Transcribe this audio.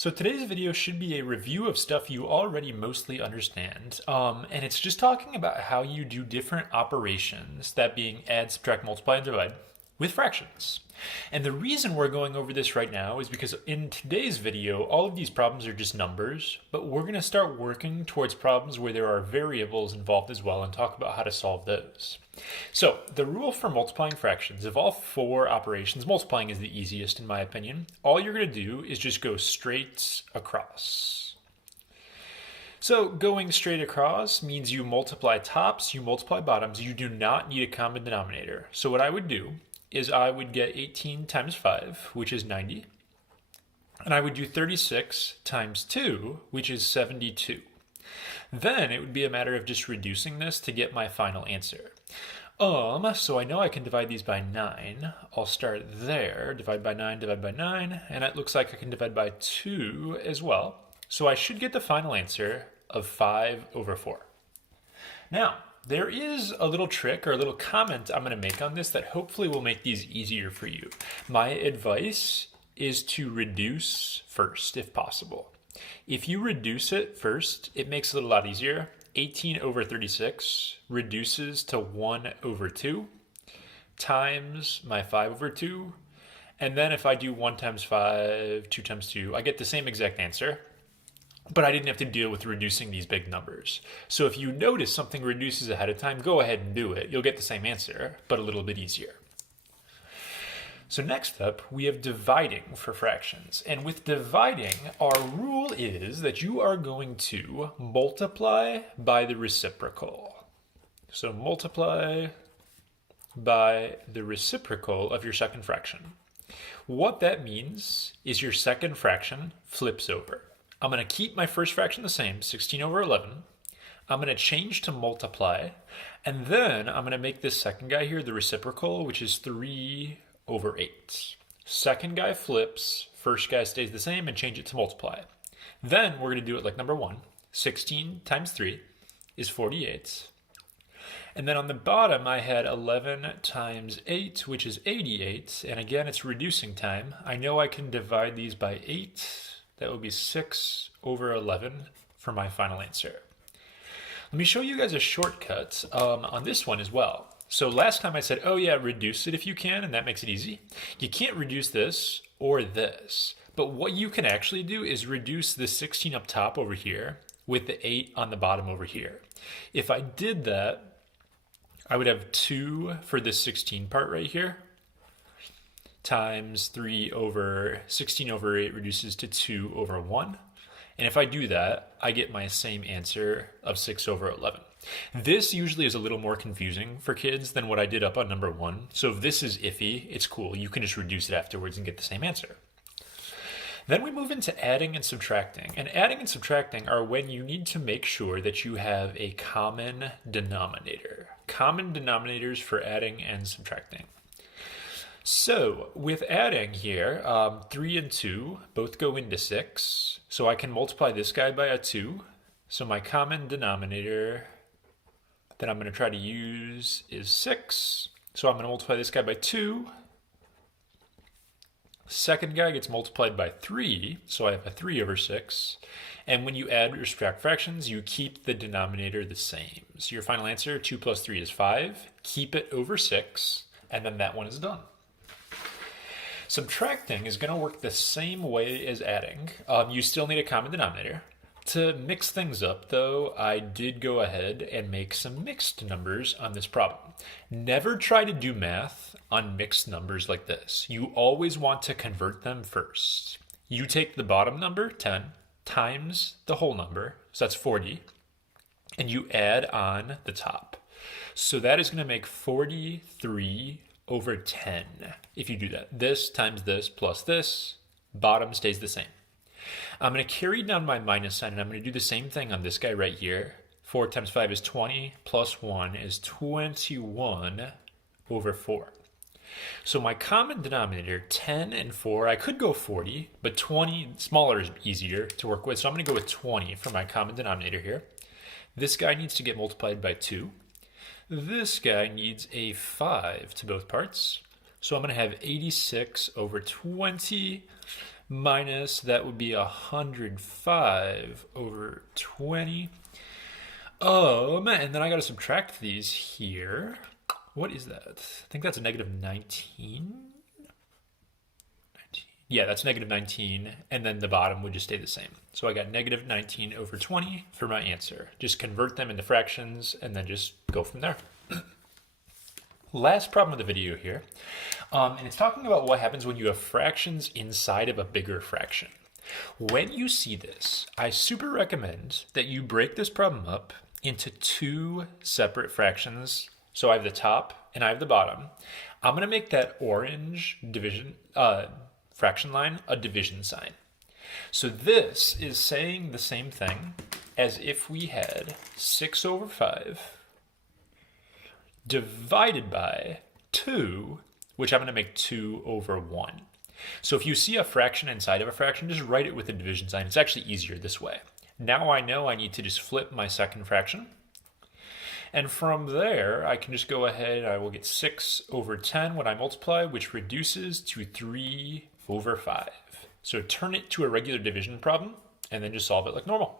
So today's video should be a review of stuff you already mostly understand, and it's just talking about how you do different operations, that being add, subtract, multiply, and divide, with fractions. And the reason we're going over this right now is because in today's video, all of these problems are just numbers, but we're going to start working towards problems where there are variables involved as well and talk about how to solve those. So the rule for multiplying fractions, of all four operations, multiplying is the easiest in my opinion. All you're going to do is just go straight across. So going straight across means you multiply tops, you multiply bottoms, you do not need a common denominator. So what I would do is I would get 18 times 5, which is 90. And I would do 36 times 2, which is 72. Then it would be a matter of just reducing this to get my final answer. So I know I can divide these by 9. I'll start there, divide by 9, and it looks like I can divide by 2 as well. So I should get the final answer of 5 over 4. Now, there is a little trick or a little comment I'm going to make on this that hopefully will make these easier for you. My advice is to reduce first, if possible. If you reduce it first, it makes it a lot easier. 18 over 36 reduces to 1 over 2 times my 5 over 2. And then if I do 1 times 5, 2 times 2, I get the same exact answer. But I didn't have to deal with reducing these big numbers. So if you notice something reduces ahead of time, go ahead and do it. You'll get the same answer, but a little bit easier. So next up, we have dividing for fractions. And with dividing, our rule is that you are going to multiply by the reciprocal. So multiply by the reciprocal of your second fraction. What that means is your second fraction flips over. I'm going to keep my first fraction the same, 16 over 11. I'm going to change to multiply, and then I'm going to make this second guy here the reciprocal, which is 3 over 8. Second guy flips, first guy stays the same, and change it to multiply. Then we're going to do it like number 1. 16 times 3 is 48. And then on the bottom, I had 11 times 8, which is 88. And again, it's reducing time. I know I can divide these by 8. That would be 6 over 11 for my final answer. Let me show you guys a shortcut on this one as well. So last time I said, oh yeah, reduce it if you can, and that makes it easy. You can't reduce this or this. But what you can actually do is reduce the 16 up top over here with the 8 on the bottom over here. If I did that, I would have 2 for this 16 part right here, times 3 over 16 over 8 reduces to 2 over 1. And if I do that, I get my same answer of 6 over 11. This usually is a little more confusing for kids than what I did up on number 1. So if this is iffy, it's cool. You can just reduce it afterwards and get the same answer. Then we move into adding and subtracting. And adding and subtracting are when you need to make sure that you have a common denominator. Common denominators for adding and subtracting. So with adding here, 3 and 2 both go into 6. So I can multiply this guy by a 2. So my common denominator that I'm going to try to use is 6. So I'm going to multiply this guy by 2. Second guy gets multiplied by 3. So I have a 3 over 6. And when you add or subtract fractions, you keep the denominator the same. So your final answer, 2 plus 3 is 5. Keep it over 6. And then that one is done. Subtracting is going to work the same way as adding. You still need a common denominator. To mix things up, though, I did go ahead and make some mixed numbers on this problem. Never try to do math on mixed numbers like this. You always want to convert them first. You take the bottom number, 10, times the whole number, so that's 40, and you add on the top. So that is going to make 43 over 10 if you do that. This times this plus this, bottom stays the same. I'm going to carry down my minus sign, and I'm going to do the same thing on this guy right here. 4 times 5 is 20, plus 1 is 21 over 4. So my common denominator, 10 and 4, I could go 40, but 20, smaller is easier to work with. So I'm going to go with 20 for my common denominator here. This guy needs to get multiplied by 2. This guy needs a 5 to both parts. So I'm going to have 86 over 20 minus, that would be 105 over 20. And then I got to subtract these here. What is that? I think that's a negative 19. Yeah, that's negative 19, and then the bottom would just stay the same. So I got negative 19 over 20 for my answer. Just convert them into fractions, and then just go from there. Last problem of the video here, and it's talking about what happens when you have fractions inside of a bigger fraction. When you see this, I super recommend that you break this problem up into two separate fractions. So I have the top and I have the bottom. I'm going to make that orange division fraction line a division sign. So this is saying the same thing as if we had 6 over 5 divided by 2, which I'm going to make 2 over 1. So if you see a fraction inside of a fraction, just write it with a division sign. It's actually easier this way. Now I know I need to just flip my second fraction. And from there, I can just go ahead, I will get 6 over 10 when I multiply, which reduces to 3 over 5. So turn it to a regular division problem, and then just solve it like normal.